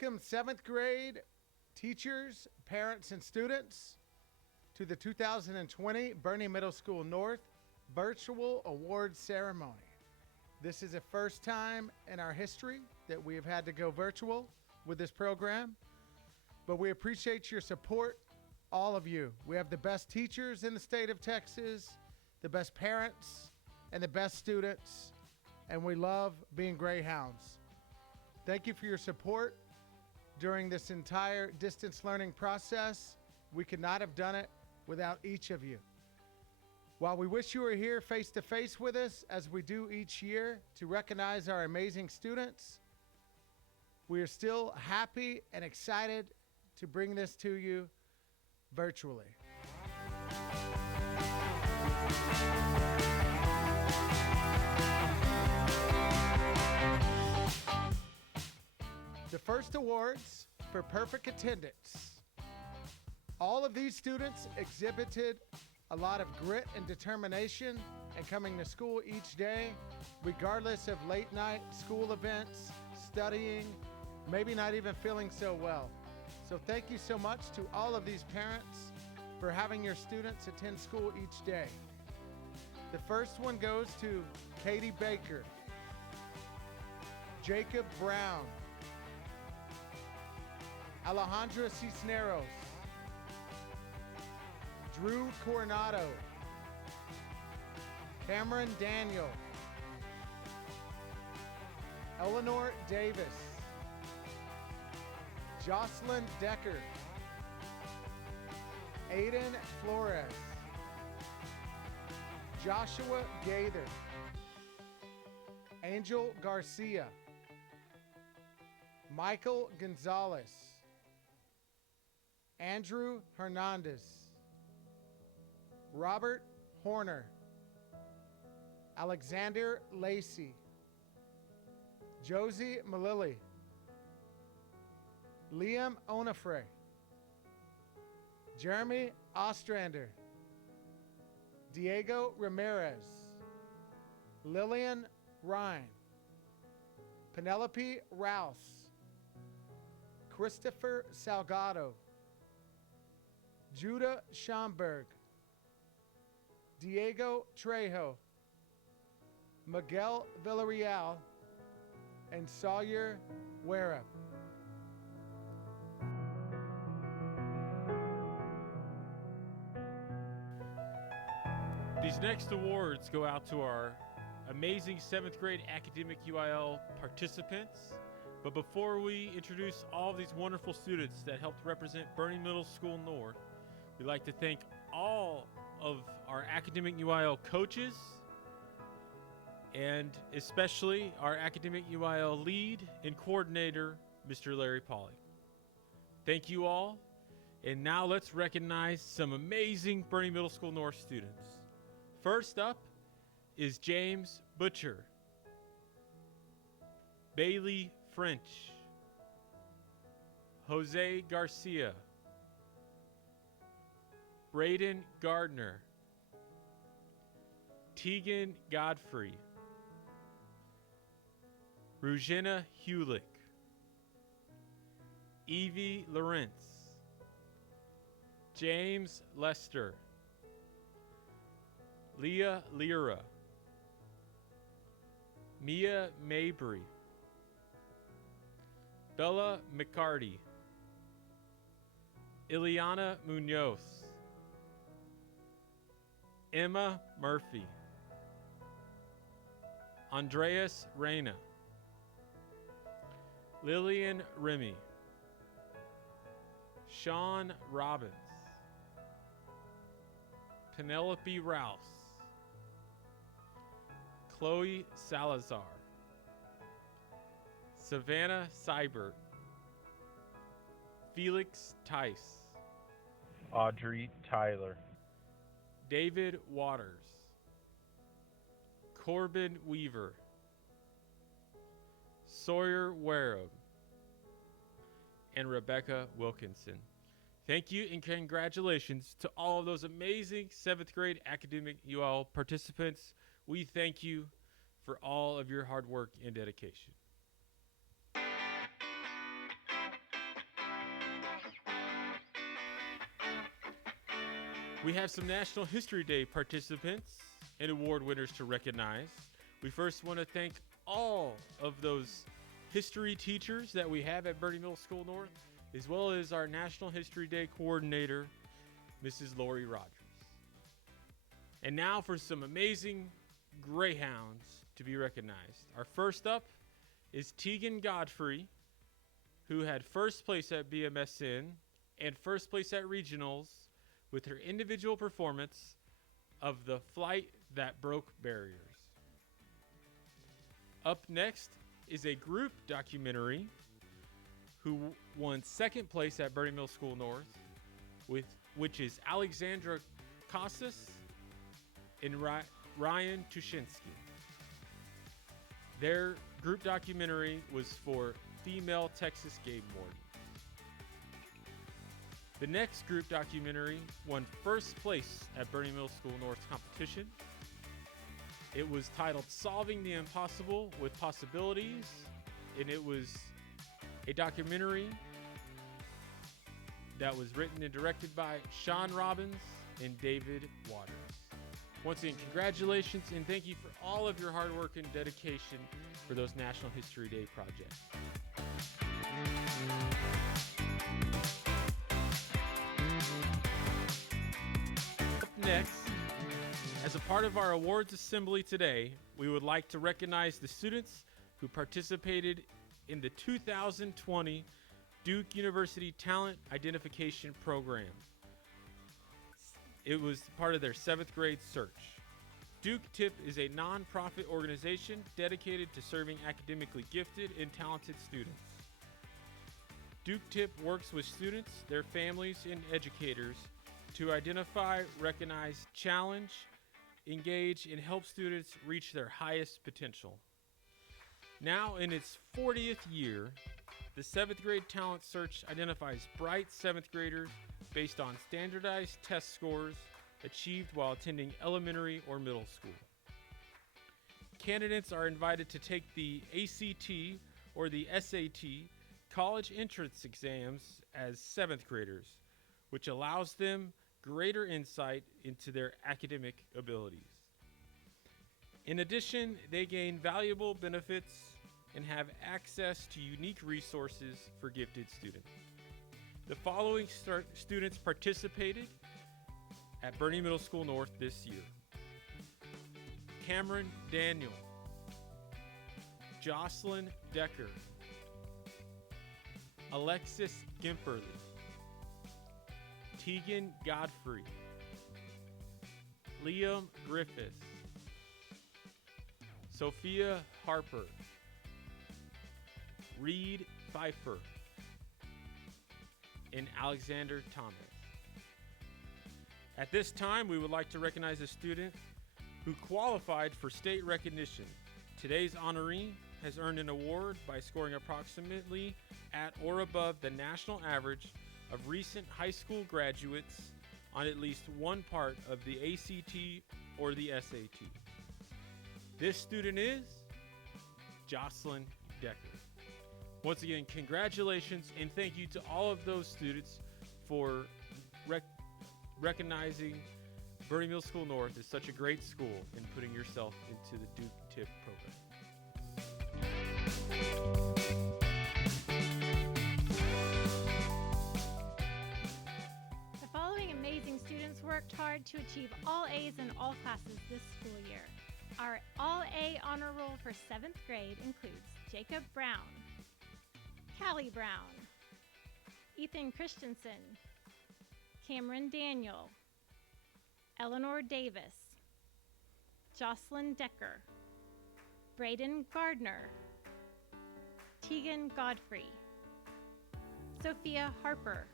Welcome 7th grade teachers, parents, and students to the 2020 Bernie Middle School North Virtual Awards Ceremony. This is the first time in our history that we have had to go virtual with this program, but we appreciate your support, all of you. We have the best teachers in the state of Texas, the best parents, and the best students, and we love being Greyhounds. Thank you for your support during this entire distance learning process. We could not have done it without each of you. While we wish you were here face to face with us as we do each year to recognize our amazing students, we are still happy and excited to bring this to you virtually. The first awards for perfect attendance. All of these students exhibited a lot of grit and determination in coming to school each day, regardless of late night school events, studying, maybe not even feeling so well. So thank you so much to all of these parents for having your students attend school each day. The first one goes to Katie Baker, Jacob Brown, Alejandra Cisneros, Drew Coronado, Cameron Daniel, Eleanor Davis, Jocelyn Decker, Aiden Flores, Joshua Gaither, Angel Garcia, Michael Gonzalez, Andrew Hernandez, Robert Horner, Alexander Lacey, Josie Malili, Liam Onafre, Jeremy Ostrander, Diego Ramirez, Lillian Ryan, Penelope Rouse, Christopher Salgado, Judah Schomburg, Diego Trejo, Miguel Villarreal, and Sawyer Wera. These next awards go out to our amazing 7th grade academic UIL participants. But before we introduce all of these wonderful students that helped represent Bernie Middle School North, we'd like to thank all of our academic UIL coaches and especially our academic UIL lead and coordinator, Mr. Larry Pauly. Thank you all. And now let's recognize some amazing Bernie Middle School North students. First up is James Butcher, Bailey French, Jose Garcia, Braden Gardner, Tegan Godfrey, Rugina Hulick, Evie Lawrence, James Lester, Leah Lira, Mia Mabry, Bella McCarty, Ileana Munoz, Emma Murphy, Andreas Reyna, Lillian Remy, Sean Robbins, Penelope Rouse, Chloe Salazar, Savannah Seibert, Felix Tice, Audrey Tyler, David Waters, Corbin Weaver, Sawyer Wareham, and Rebecca Wilkinson. Thank you and congratulations to all of those amazing 7th grade academic UL participants. We thank you for all of your hard work and dedication. We have some National History Day participants and award winners to recognize. We first want to thank all of those history teachers that we have at Bernie Middle School North, as well as our National History Day coordinator, Mrs. Lori Rogers. And now for some amazing Greyhounds to be recognized. Our first up is Tegan Godfrey, who had first place at BMSN and first place at regionals with her individual performance of The Flight That Broke Barriers. Up next is a group documentary who won second place at Bernie Middle School North, which is Alexandra Casas and Ryan Tushinsky. Their group documentary was for Female Texas Game Warden. The next group documentary won first place at Bernie Middle School North's competition. It was titled Solving the Impossible with Possibilities, and it was a documentary that was written and directed by Sean Robbins and David Waters. Once again, congratulations and thank you for all of your hard work and dedication for those National History Day projects. Up next, as a part of our awards assembly today, we would like to recognize the students who participated in the 2020 Duke University Talent Identification Program. It was part of their 7th grade search. Duke TIP is a nonprofit organization dedicated to serving academically gifted and talented students. Duke TIP works with students, their families, and educators to identify, recognize, challenge, engage, and help students reach their highest potential. Now in its 40th year, the 7th grade talent search identifies bright 7th graders based on standardized test scores achieved while attending elementary or middle school. Candidates are invited to take the ACT or the SAT college entrance exams as 7th graders, which allows them greater insight into their academic abilities. In addition, they gain valuable benefits and have access to unique resources for gifted students. The following students participated at Bernie Middle School North this year: Cameron Daniel, Jocelyn Decker, Alexis Gimperly, Tegan Godfrey, Liam Griffiths, Sophia Harper, Reed Pfeiffer, and Alexander Thomas. At this time, we would like to recognize a student who qualified for state recognition. Today's honoree has earned an award by scoring approximately at or above the national average of recent high school graduates on at least one part of the ACT or the SAT. This student is Jocelyn Decker. Once again, congratulations and thank you to all of those students for recognizing Bernie Middle School North is such a great school and putting yourself into the Duke TIP program. The following amazing students worked hard to achieve all A's in all classes this school year. Our all A honor roll for 7th grade includes Jacob Brown, Callie Brown, Ethan Christensen, Cameron Daniel, Eleanor Davis, Jocelyn Decker, Braden Gardner, Tegan Godfrey, Sophia Harper,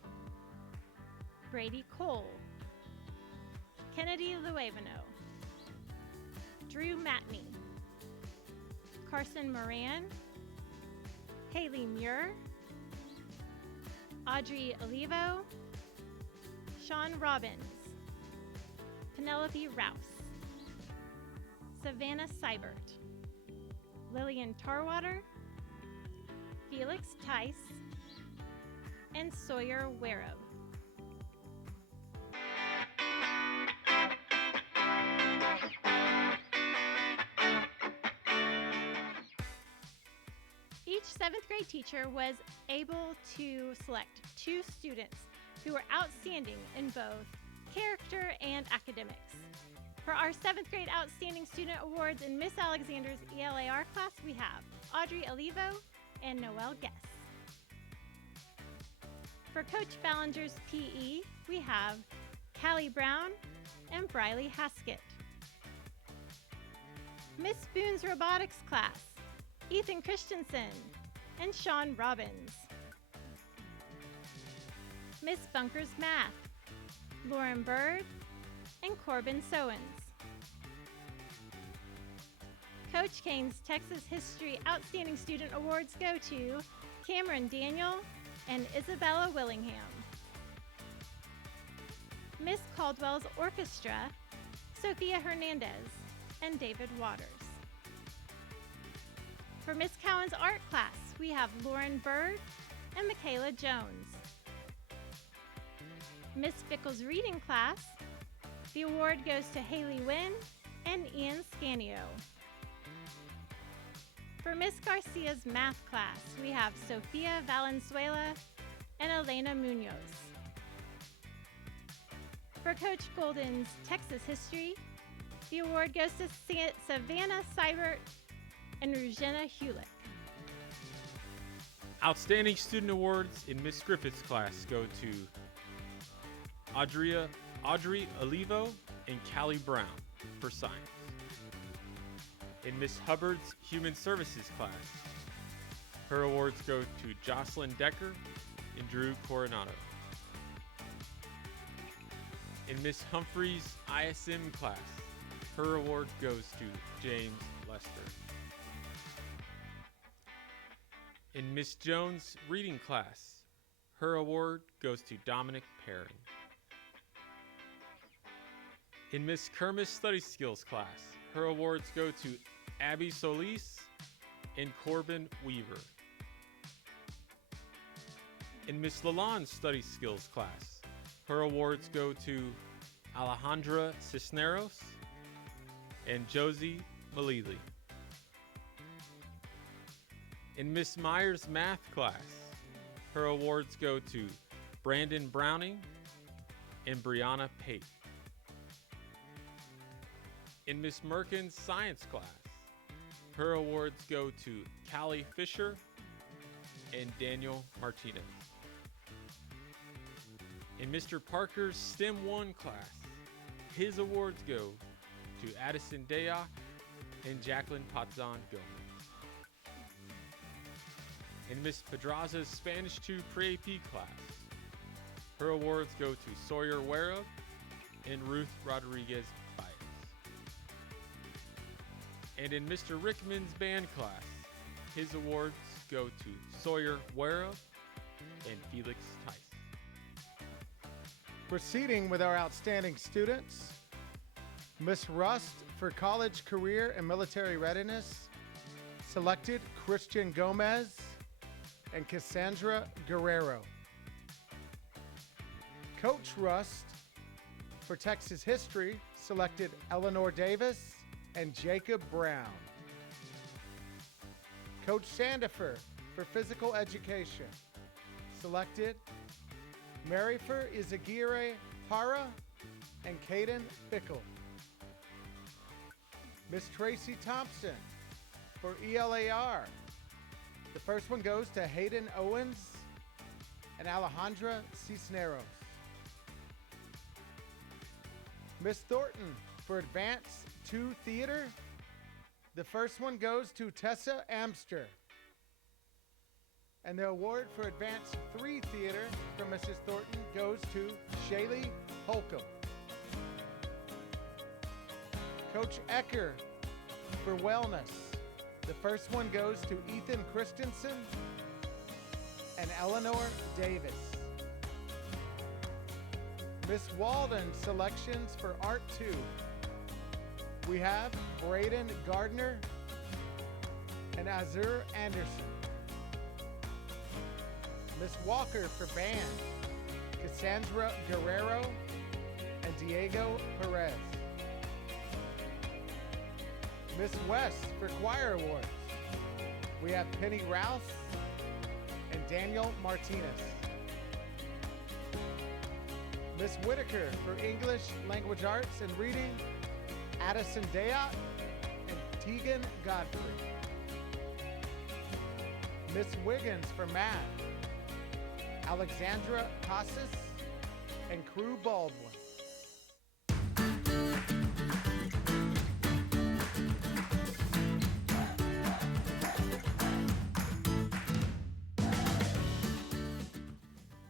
Brady Cole, Kennedy Luevano, Drew Matney, Carson Moran, Haley Muir, Audrey Olivo, Sean Robbins, Penelope Rouse, Savannah Seibert, Lillian Tarwater, Felix Tice, and Sawyer Warrow. seventh grade teacher was able to select 2 students who were outstanding in both character and academics. For our 7th grade Outstanding Student Awards in Miss Alexander's ELAR class, we have Audrey Olivo and Noelle Guess. For Coach Ballinger's PE, we have Callie Brown and Briley Haskett. Miss Boone's Robotics class, Ethan Christensen and Sean Robbins. Miss Bunker's Math, Lauren Bird and Corbin Sowens. Coach Kane's Texas History Outstanding Student Awards go to Cameron Daniel and Isabella Willingham. Miss Caldwell's Orchestra, Sophia Hernandez and David Waters. For Miss Cowan's art class, we have Lauren Bird and Michaela Jones. Miss Fickle's reading class, the award goes to Haley Wynn and Ian Scanio. For Miss Garcia's math class, we have Sofia Valenzuela and Elena Munoz. For Coach Golden's Texas History, the award goes to Savannah Seibert and Regina Hulick. Outstanding Student Awards in Miss Griffith's class go to Audrey Olivo and Callie Brown for science. In Miss Hubbard's Human Services class, her awards go to Jocelyn Decker and Drew Coronado. In Miss Humphrey's ISM class, her award goes to James Lester. In Miss Jones' reading class, her award goes to Dominic Perry. In Miss Kermis Study Skills class, her awards go to Abby Solis and Corbin Weaver. In Miss Lalonde's Study Skills class, her awards go to Alejandra Cisneros and Josie Malili. In Miss Myers' math class, her awards go to Brandon Browning and Brianna Pate. In Miss Merkin's science class, her awards go to Callie Fisher and Daniel Martinez. In Mr. Parker's STEM 1 class, his awards go to Addison Dayock and Jacqueline Patzon Gomez. In Miss Pedraza's Spanish 2 Pre-AP class, her awards go to Sawyer Wera and Ruth Rodriguez Baez. And in Mr. Rickman's band class, his awards go to Sawyer Wera and Felix Tice. Proceeding with our outstanding students, Miss Rust for College Career and Military Readiness selected Christian Gomez and Cassandra Guerrero. Coach Rust for Texas History selected Eleanor Davis and Jacob Brown. Coach Sandifer for Physical Education selected Marifer Izagire Hara and Caden Fickle. Miss Tracy Thompson for ELAR. The first one goes to Hayden Owens and Alejandra Cisneros. Miss Thornton for Advanced 2 Theater. The first one goes to Tessa Amster. And the award for Advanced 3 Theater from Mrs. Thornton goes to Shaylee Holcomb. Coach Ecker for Wellness. The first one goes to Ethan Christensen and Eleanor Davis. Miss Walden selections for Art 2. We have Braden Gardner and Azur Anderson. Miss Walker for Band, Cassandra Guerrero and Diego Perez. Miss West for Choir Awards, We have Penny Rouse and Daniel Martinez. Miss Whitaker for English, Language Arts, and Reading, Addison Dayot and Tegan Godfrey. Miss Wiggins for Math, Alexandra Casas and Crew Baldwin.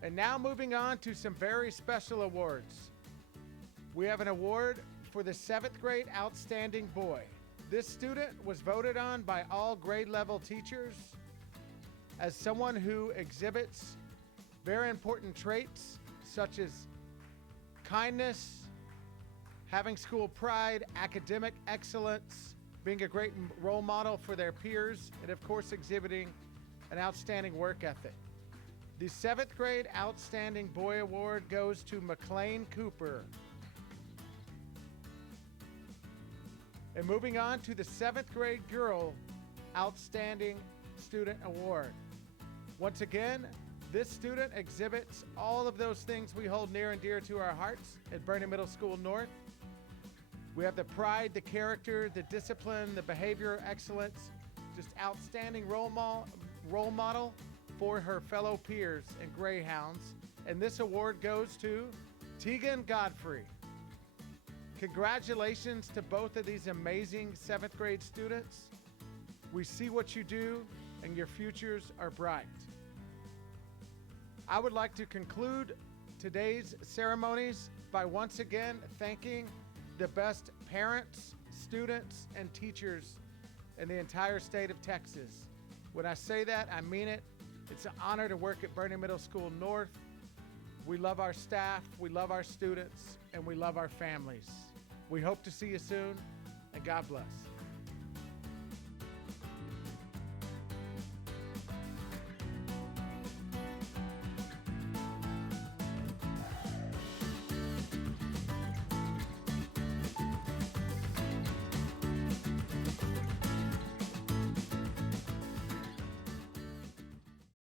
And now moving on to some very special awards. We have an award for the 7th grade Outstanding Boy. This student was voted on by all grade level teachers as someone who exhibits very important traits such as kindness, having school pride, academic excellence, being a great role model for their peers, and of course exhibiting an outstanding work ethic. The 7th grade Outstanding Boy Award goes to McLean Cooper. And moving on to the 7th grade Girl Outstanding Student Award. Once again, this student exhibits all of those things we hold near and dear to our hearts at Bernie Middle School North. We have the pride, the character, the discipline, the behavior excellence, just outstanding role model for her fellow peers and Greyhounds. And this award goes to Tegan Godfrey. Congratulations to both of these amazing 7th grade students. We see what you do and your futures are bright. I would like to conclude today's ceremonies by once again thanking the best parents, students, and teachers in the entire state of Texas. When I say that, I mean it. It's an honor to work at Bernie Middle School North. We love our staff, we love our students, and we love our families. We hope to see you soon, and God bless.